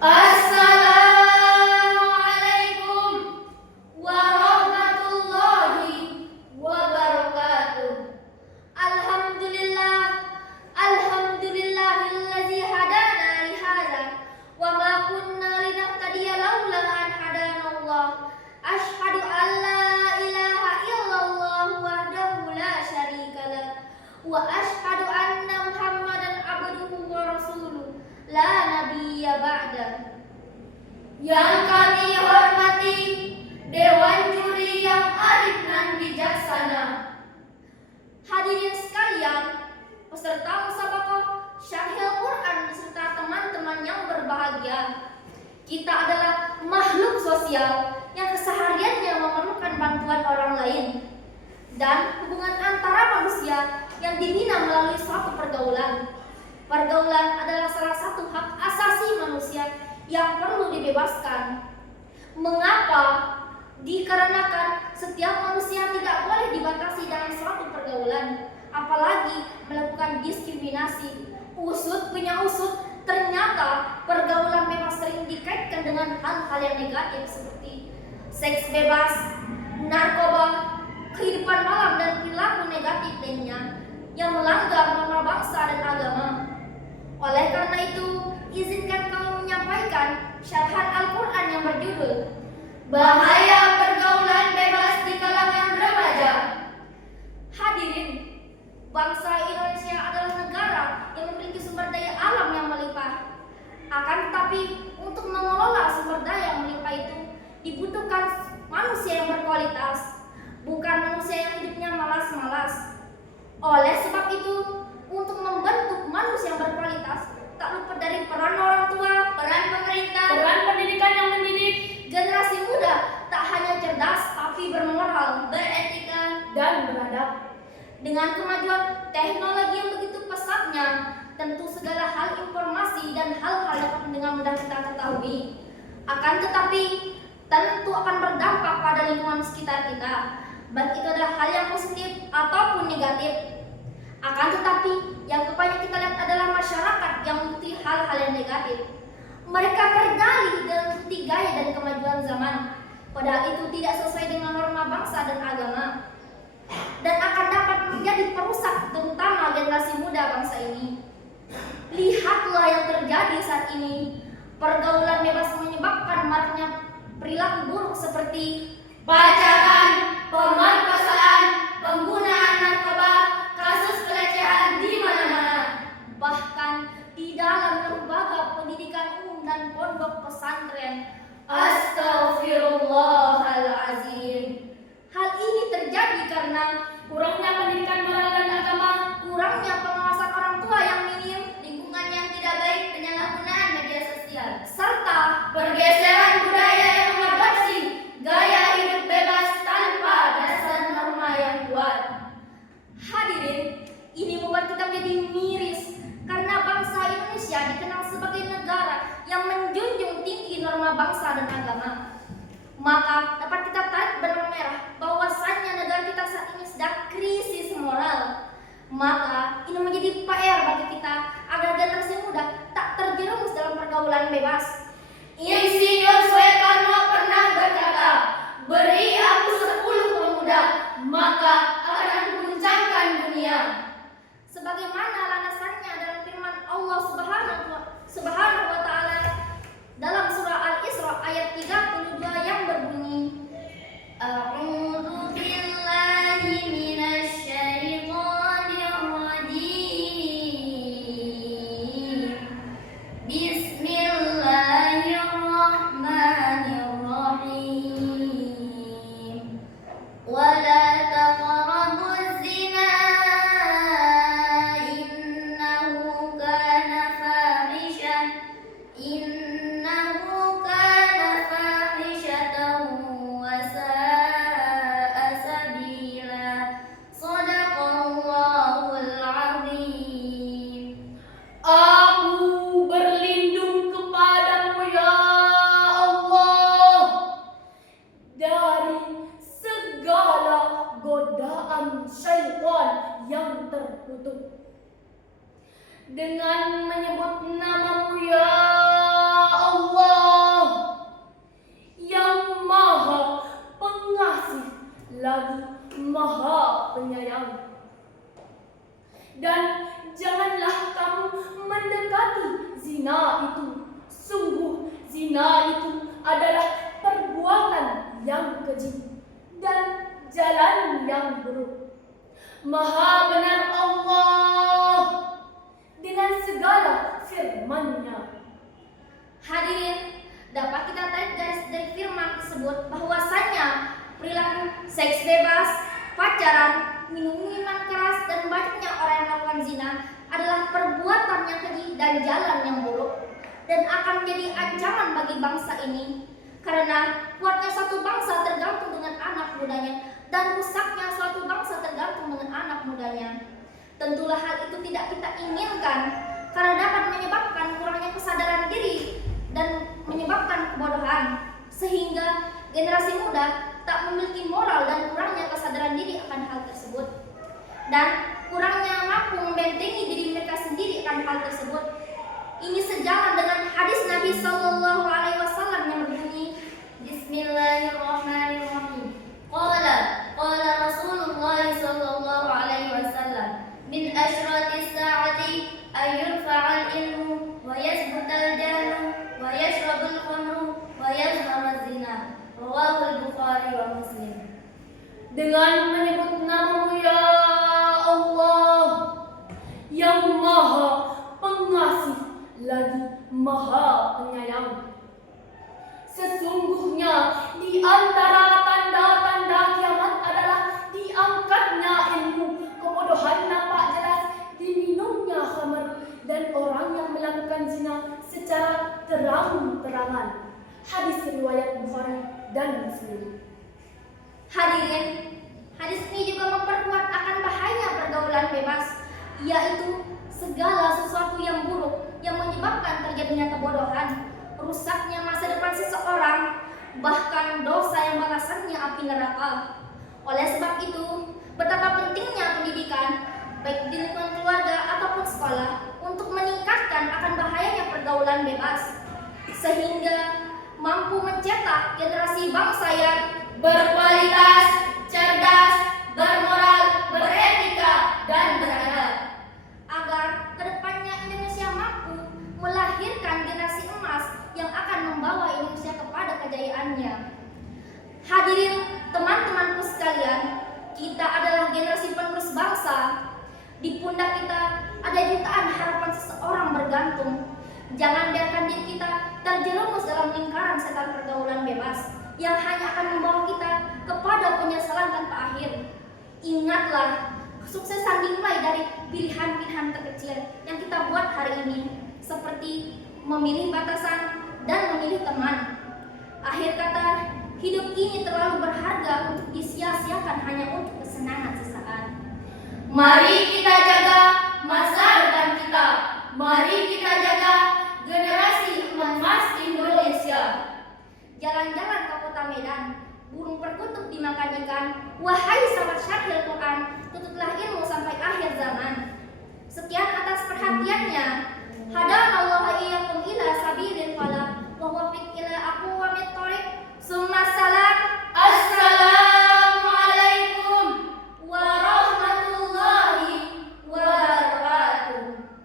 Assalamualaikum warahmatullahi wabarakatuh. Alhamdulillah, alhamdulillahillazi hadana li hadza wa ma kunna linahtadiya laula an hadanallah. Asyhadu an la ilaha illallah wahdahu la syarika lah wa asyhadu anna Muhammadan abduhu wa rasuluh la nabiyya ba'da. Yang kami hormati Dewan Juri yang arif dan bijaksana, hadirin sekalian, peserta musabaqah Syarhil Quran beserta teman-teman yang berbahagia. Kita adalah makhluk sosial yang kesehariannya memerlukan bantuan orang lain, dan hubungan antara manusia yang dibina melalui suatu pergaulan. Pergaulan adalah salah satu hak asasi manusia yang perlu dibebaskan. Mengapa? Dikarenakan setiap manusia tidak boleh dibatasi dalam suatu pergaulan, apalagi melakukan diskriminasi. Usut punya usut, ternyata pergaulan bebas sering dikaitkan dengan hal-hal yang negatif seperti seks bebas, narkoba, kehidupan malam, dan perilaku negatif lainnya yang melanggar norma bangsa dan agama. Oleh karena itu, izinkan kami menyampaikan syarhan Al-Quran yang berjudul Bahaya Pergaulan Bebas di Kalangan Remaja. Hadirin, bangsa Indonesia adalah negara yang memiliki sumber daya alam yang melimpah. Akan tetapi, untuk mengelola sumber daya yang melimpah itu dibutuhkan manusia yang berkualitas, bukan manusia yang hidupnya malas-malas. Oleh sebab itu, untuk membentuk manusia yang berkualitas, tak luput dari peran orang tua, peran pemerintah, peran pendidikan yang mendidik generasi muda tak hanya cerdas tapi bermoral, beretika, dan beradab. Dengan kemajuan teknologi yang begitu pesatnya, tentu segala hal informasi dan hal-hal dapat dengan mudah kita ketahui. Akan tetapi, tentu akan berdampak pada lingkungan sekitar kita, baik itu adalah hal yang positif ataupun negatif. Akan tetapi, yang kebanyakan kita lihat adalah masyarakat yang mengikuti hal-hal yang negatif. Mereka berdalih dengan mengikuti gaya dan kemajuan zaman, padahal itu tidak sesuai dengan norma bangsa dan agama, dan akan dapat menjadi perusak terutama generasi muda bangsa ini. Lihatlah yang terjadi saat ini. Pergaulan bebas menyebabkan maraknya perilaku buruk seperti pacaran, pemerkosaan, penggunaan narkoba, kasus pelecehan di mana-mana. Bahkan di dalam lembaga pendidikan umum dan pondok pesantren. Astaghfirullahalazim. Hal ini terjadi karena kurangnya pendidikan moral dan agama, kurangnya pengawasan orang tua yang minim, lingkungan yang tidak baik, penyalahgunaan media sosial, serta pergeseran budaya yang mengadopsi gaya hidup bebas tanpa dasar norma yang kuat. Hadirin, ini membuat kita menjadi miris karena bangsa Indonesia dikenal sebagai negara yang menjunjung tinggi norma bangsa dan agama. Maka dapat kita tarik benang merah bahwasannya negara kita saat ini sedang krisis moral. Maka ini menjadi PR bagi kita agar generasi muda tak terjerumus dalam pergaulan bebas. Insinyur Soekarno pernah berkata, "Beri aku 10 pemuda, maka akan kuguncangkan dunia." Sebagaimana landasannya dalam firman Allah Subhanahu wa taala dalam surah Al-Isra ayat 32 yang berbunyi, A'udzu billahi minasy syaithanir rajim. Bismillahirrahmanirrahim. itu, sungguh zina itu adalah perbuatan yang keji dan jalan yang buruk. Maha benar Allah dengan segala firman-Nya. Hadirin, dapat kita tarik garis dari firman tersebut bahwasanya perilaku seks bebas, pacaran, minum minuman keras, dan banyaknya orang yang melakukan zina adalah perbuatan yang keji dan jalan yang buruk, dan akan menjadi ancaman bagi bangsa ini. Karena kuatnya suatu bangsa tergantung dengan anak mudanya, dan rusaknya suatu bangsa tergantung dengan anak mudanya. Tentulah hal itu tidak kita inginkan, karena dapat menyebabkan kurangnya kesadaran diri dan menyebabkan kebodohan, sehingga generasi muda tak memiliki moral dan kurangnya kesadaran diri akan hal tersebut, dan kurangnya mampu membentengi diri mereka sendiri akan hal tersebut. Ini sejalan dengan hadis Nabi Shallallahu Alaihi Wasallam yang berbunyi, Bismillahirrahmanirrahim. Qala Rasulullah Shallallahu Alaihi Wasallam, min ashratis saati ayurfa'al ilmu wa yasbutal jahlu wa yashrabul khamru wa yazharul zina. Rawahul Bukhari wa Muslim. Dengan menyebut nama-Mu ya Allah, yang Maha Pengasih lagi Maha Penyayang. Sesungguhnya di antara tanda-tanda kiamat adalah diangkatnya ilmu, kebodohan nampak jelas, diminumnya khamr, dan orang yang melakukan zina secara terang-terangan. Hadis riwayat Bukhari dan Muslim. Hadirin, hadis ini juga memperkuat akan bahaya pergaulan bebas, yaitu segala sesuatu yang buruk yang menyebabkan terjadinya kebodohan, rusaknya masa depan seseorang, bahkan dosa yang balasannya api neraka. Oleh sebab itu, betapa pentingnya pendidikan, baik di lingkungan keluarga ataupun sekolah, untuk meningkatkan akan bahayanya pergaulan bebas, sehingga mampu mencetak generasi bangsa yang berkualitas, cerdas, bermoral, beretika, dan beradab, agar kedepannya Indonesia mampu melahirkan generasi emas yang akan membawa Indonesia kepada kejayaannya. Hadirin teman-temanku sekalian, kita adalah generasi penerus bangsa. Di pundak kita ada jutaan harapan seseorang bergantung. Jangan biarkan diri kita terjerumus dalam lingkaran setan pergaulan bebas yang hanya akan membawa kita kepada penyesalan tanpa akhir. Ingatlah, kesuksesan dimulai dari pilihan-pilihan terkecil yang kita buat hari ini, seperti memilih batasan dan memilih teman. Akhir kata, hidup ini terlalu berharga untuk disia-siakan hanya untuk kesenangan sesaat. Mari kita jaga masa depan kita. Mari kita jaga generasi emas Indonesia. Jalan-jalan ke kota Medan, burung perkutut dimakan ikan. Wahai sahabat syarhil Quran, tutuplah ilmu sampai akhir zaman. Sekian atas perhatiannya. Hadanallahu iyyakum ila sabilil falah wa huwa ila aqwamit thoriq. Summa salam.